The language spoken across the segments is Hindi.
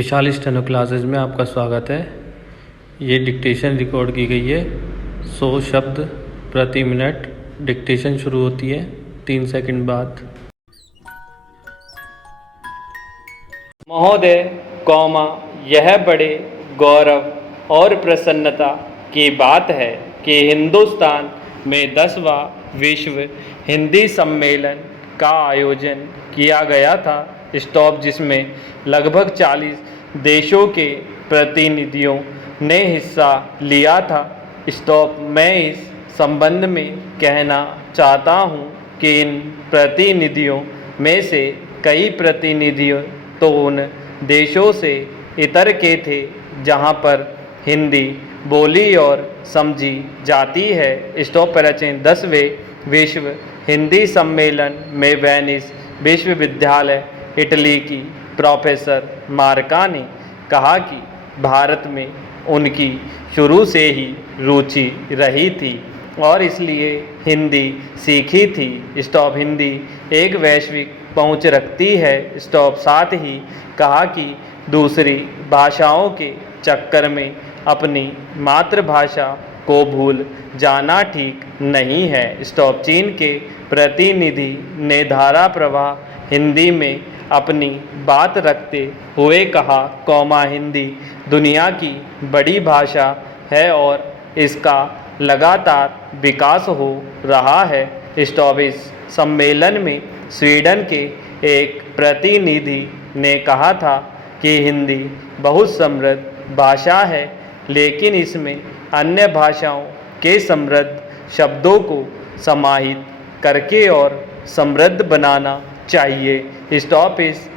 विशाल स्टेनो क्लासेस में आपका स्वागत है। ये डिक्टेशन रिकॉर्ड की गई है। 100 शब्द प्रति मिनट डिक्टेशन शुरू होती है 3 सेकंड बाद। महोदय, यह बड़े गौरव और प्रसन्नता की बात है कि हिंदुस्तान में 10वां विश्व हिंदी सम्मेलन का आयोजन किया गया था। जिसमें लगभग 40 देशों के प्रतिनिधियों ने हिस्सा लिया था। मैं इस संबंध में कहना चाहता हूँ कि इन प्रतिनिधियों में से कई प्रतिनिधि तो उन देशों से इतर के थे जहाँ पर हिंदी बोली और समझी जाती है। 10वें विश्व हिंदी सम्मेलन में वेनिस विश्वविद्यालय इटली की प्रोफेसर मार्का ने कहा कि भारत में उनकी शुरू से ही रुचि रही थी और इसलिए हिंदी सीखी थी। हिंदी एक वैश्विक पहुंच रखती है। साथ ही कहा कि दूसरी भाषाओं के चक्कर में अपनी मातृभाषा को भूल जाना ठीक नहीं है। चीन के प्रतिनिधि ने धारा प्रवाह हिंदी में अपनी बात रखते हुए कहा, हिंदी दुनिया की बड़ी भाषा है और इसका लगातार विकास हो रहा है। इस सम्मेलन में स्वीडन के एक प्रतिनिधि ने कहा था कि हिंदी बहुत समृद्ध भाषा है, लेकिन इसमें अन्य भाषाओं के समृद्ध शब्दों को समाहित करके और समृद्ध बनाना चाहिए। इस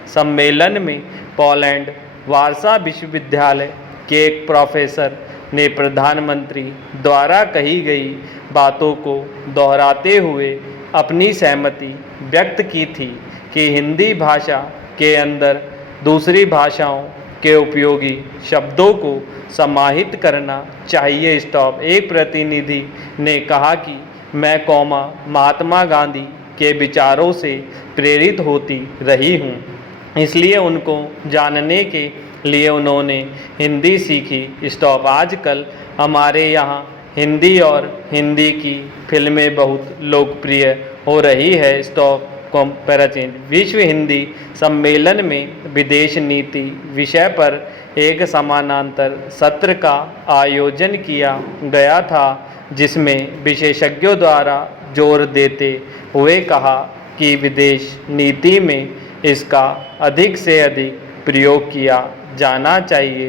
सम्मेलन में पोलैंड वारसा विश्वविद्यालय के एक प्रोफेसर ने प्रधानमंत्री द्वारा कही गई बातों को दोहराते हुए अपनी सहमति व्यक्त की थी कि हिंदी भाषा के अंदर दूसरी भाषाओं के उपयोगी शब्दों को समाहित करना चाहिए। एक प्रतिनिधि ने कहा कि मैं महात्मा गांधी के विचारों से प्रेरित होती रही हूँ, इसलिए उनको जानने के लिए उन्होंने हिंदी सीखी। आजकल हमारे यहाँ हिंदी और हिंदी की फिल्में बहुत लोकप्रिय हो रही है। विश्व हिंदी सम्मेलन में विदेश नीति विषय पर एक समानांतर सत्र का आयोजन किया गया था, जिसमें विशेषज्ञों द्वारा जोर देते हुए कहा कि विदेश नीति में इसका अधिक से अधिक प्रयोग किया जाना चाहिए।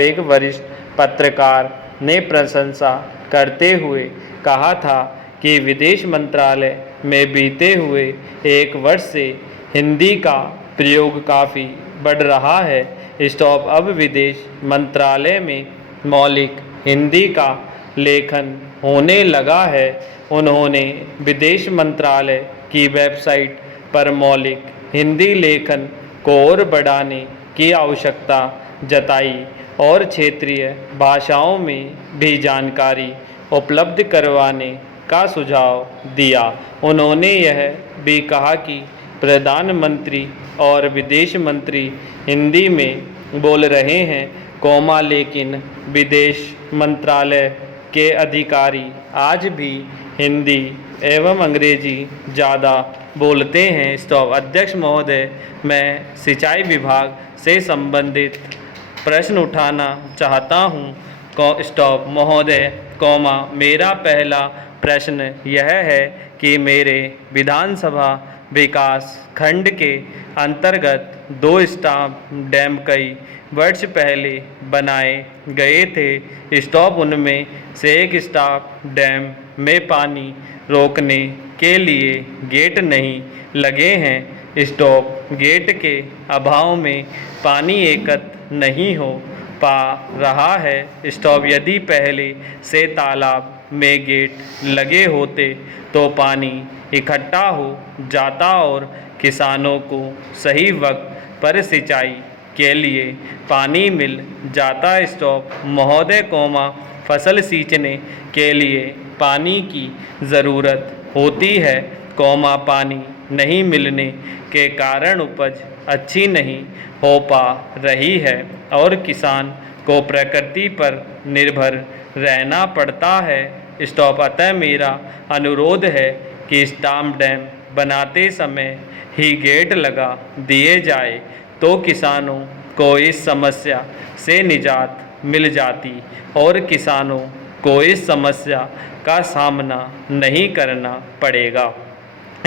एक वरिष्ठ पत्रकार ने प्रशंसा करते हुए कहा था कि विदेश मंत्रालय में बीते हुए 1 वर्ष से हिंदी का प्रयोग काफ़ी बढ़ रहा है। अब विदेश मंत्रालय में मौलिक हिंदी का लेखन होने लगा है। उन्होंने विदेश मंत्रालय की वेबसाइट पर मौलिक हिंदी लेखन को और बढ़ाने की आवश्यकता जताई और क्षेत्रीय भाषाओं में भी जानकारी उपलब्ध करवाने का सुझाव दिया। उन्होंने यह भी कहा कि प्रधानमंत्री और विदेश मंत्री हिंदी में बोल रहे हैं, लेकिन विदेश मंत्रालय के अधिकारी आज भी हिंदी एवं अंग्रेजी ज़्यादा बोलते हैं। अध्यक्ष महोदय, मैं सिंचाई विभाग से संबंधित प्रश्न उठाना चाहता हूँ। महोदय, मेरा पहला प्रश्न यह है कि मेरे विधानसभा विकास खंड के अंतर्गत 2 स्टॉप डैम कई वर्ष पहले बनाए गए थे। उनमें से एक स्टॉप डैम में पानी रोकने के लिए गेट नहीं लगे हैं। गेट के अभाव में पानी एकत्र नहीं हो पा रहा है। यदि पहले से तालाब में गेट लगे होते तो पानी इकट्ठा हो जाता और किसानों को सही वक्त पर सिंचाई के लिए पानी मिल जाता। महोदय, फसल सींचने के लिए पानी की ज़रूरत होती है, पानी नहीं मिलने के कारण उपज अच्छी नहीं हो पा रही है और किसान को प्रकृति पर निर्भर रहना पड़ता है। स्टॉप। अतः मेरा अनुरोध है कि स्टाम्प डैम बनाते समय ही गेट लगा दिए जाए तो किसानों को इस समस्या से निजात मिल जाती और किसानों को इस समस्या का सामना नहीं करना पड़ेगा।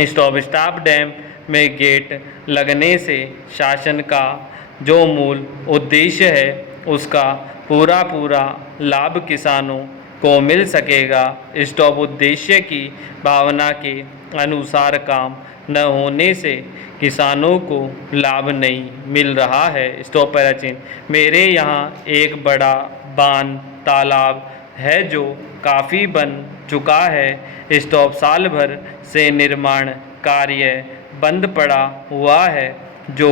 स्टॉप डैम में गेट लगने से शासन का जो मूल उद्देश्य है उसका पूरा लाभ किसानों को मिल सकेगा। स्टॉप। उद्देश्य की भावना के अनुसार काम न होने से किसानों को लाभ नहीं मिल रहा है। स्टॉप। पैराचिन। मेरे यहाँ एक बड़ा बांध तालाब है जो काफ़ी बन चुका है। स्टॉप। साल भर से निर्माण कार्य बंद पड़ा हुआ है। जो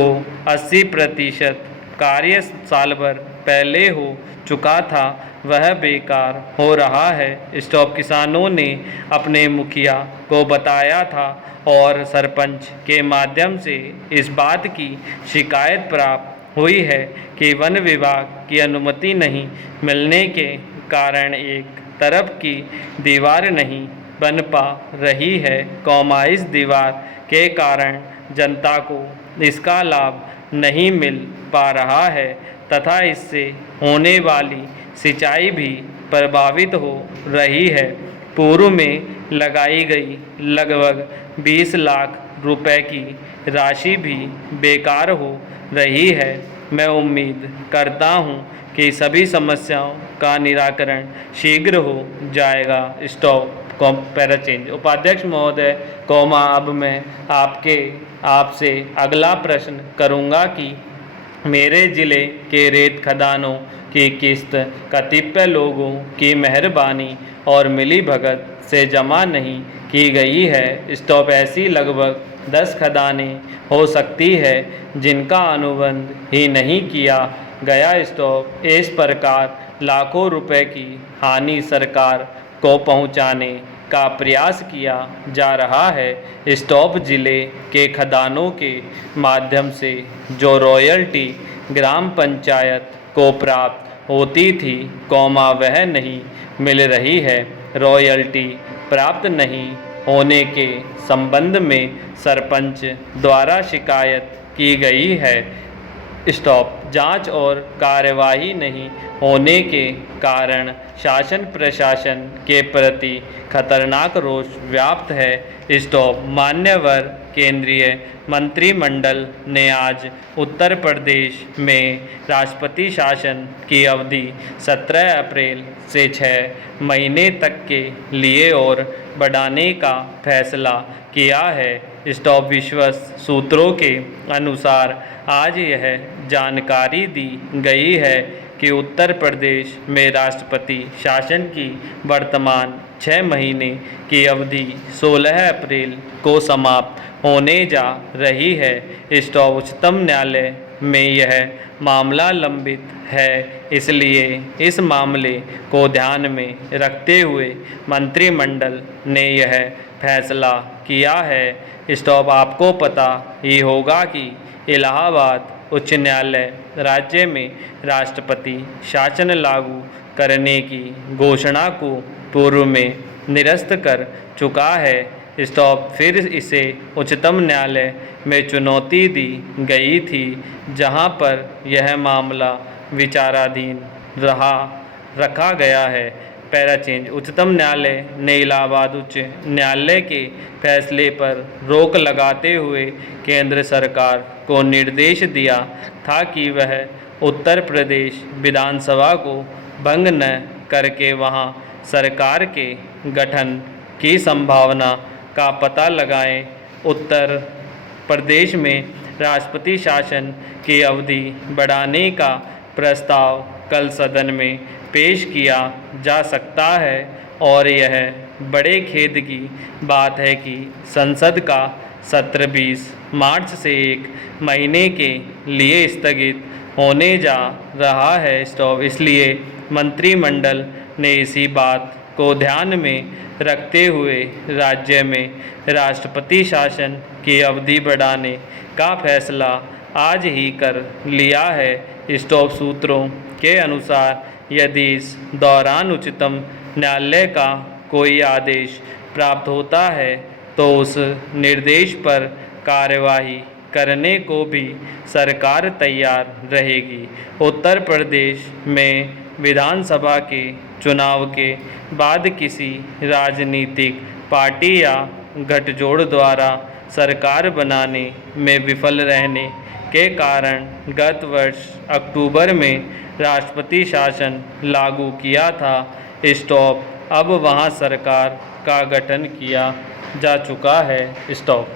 80% कार्य साल भर पहले हो चुका था वह बेकार हो रहा है। स्टॉप। किसानों ने अपने मुखिया को बताया था और सरपंच के माध्यम से इस बात की शिकायत प्राप्त हुई है कि वन विभाग की अनुमति नहीं मिलने के कारण एक तरफ की दीवार नहीं बन पा रही है, इस दीवार के कारण जनता को इसका लाभ नहीं मिल पा रहा है तथा इससे होने वाली सिंचाई भी प्रभावित हो रही है। पूर्व में लगाई गई लगभग 20 लाख रुपए की राशि भी बेकार हो रही है। मैं उम्मीद करता हूं कि सभी समस्याओं का निराकरण शीघ्र हो जाएगा। स्टॉप। पैराचेंज। उपाध्यक्ष महोदय, अब मैं आपसे अगला प्रश्न करूंगा कि मेरे ज़िले के रेत खदानों की किस्त कतिपय लोगों की मेहरबानी और मिलीभगत से जमा नहीं की गई है। स्टॉप। ऐसी लगभग 10 खदानें हो सकती है जिनका अनुबंध ही नहीं किया गया। स्टॉप। इस प्रकार लाखों रुपए की हानि सरकार को पहुंचाने का प्रयास किया जा रहा है। स्टॉप। जिले के खदानों के माध्यम से जो रॉयल्टी ग्राम पंचायत को प्राप्त होती थी, वह नहीं मिल रही है। रॉयल्टी प्राप्त नहीं होने के संबंध में सरपंच द्वारा शिकायत की गई है। स्टॉप। जांच और कार्यवाही नहीं होने के कारण शासन प्रशासन के प्रति खतरनाक रोष व्याप्त है। स्टॉप। मान्यवर केंद्रीय मंत्रिमंडल ने आज उत्तर प्रदेश में राष्ट्रपति शासन की अवधि 17 अप्रैल से 6 महीने तक के लिए और बढ़ाने का फैसला किया है। स्टॉप। विश्वस्त सूत्रों के अनुसार आज यह जानकारी दी गई है कि उत्तर प्रदेश में राष्ट्रपति शासन की वर्तमान 6 महीने की अवधि 16 अप्रैल को समाप्त होने जा रही है। स्टॉप। उच्चतम न्यायालय में यह मामला लंबित है, इसलिए इस मामले को ध्यान में रखते हुए मंत्रिमंडल ने यह फैसला किया है। स्टॉप। आपको पता ही होगा कि इलाहाबाद उच्च न्यायालय राज्य में राष्ट्रपति शासन लागू करने की घोषणा को पूर्व में निरस्त कर चुका है। स्टॉप। फिर इसे उच्चतम न्यायालय में चुनौती दी गई थी, जहां पर यह मामला विचाराधीन रखा गया है। पैराचेंज। उच्चतम न्यायालय ने इलाहाबाद उच्च न्यायालय के फैसले पर रोक लगाते हुए केंद्र सरकार को निर्देश दिया था कि वह उत्तर प्रदेश विधानसभा को भंग न करके वहां सरकार के गठन की संभावना का पता लगाएं। उत्तर प्रदेश में राष्ट्रपति शासन की अवधि बढ़ाने का प्रस्ताव कल सदन में पेश किया जा सकता है और यह बड़े खेद की बात है कि संसद का सत्र 20 मार्च से 1 महीने के लिए स्थगित होने जा रहा है। स्टॉप। इसलिए मंत्रिमंडल ने इसी बात को ध्यान में रखते हुए राज्य में राष्ट्रपति शासन की अवधि बढ़ाने का फैसला आज ही कर लिया है। स्टॉप सूत्रों के अनुसार यदि इस दौरान उच्चतम न्यायालय का कोई आदेश प्राप्त होता है तो उस निर्देश पर कार्यवाही करने को भी सरकार तैयार रहेगी। उत्तर प्रदेश में विधानसभा के चुनाव के बाद किसी राजनीतिक पार्टी या गठजोड़ द्वारा सरकार बनाने में विफल रहने के कारण गत वर्ष अक्टूबर में राष्ट्रपति शासन लागू किया था। स्टॉप अब वहां सरकार का गठन किया जा चुका है। स्टॉप।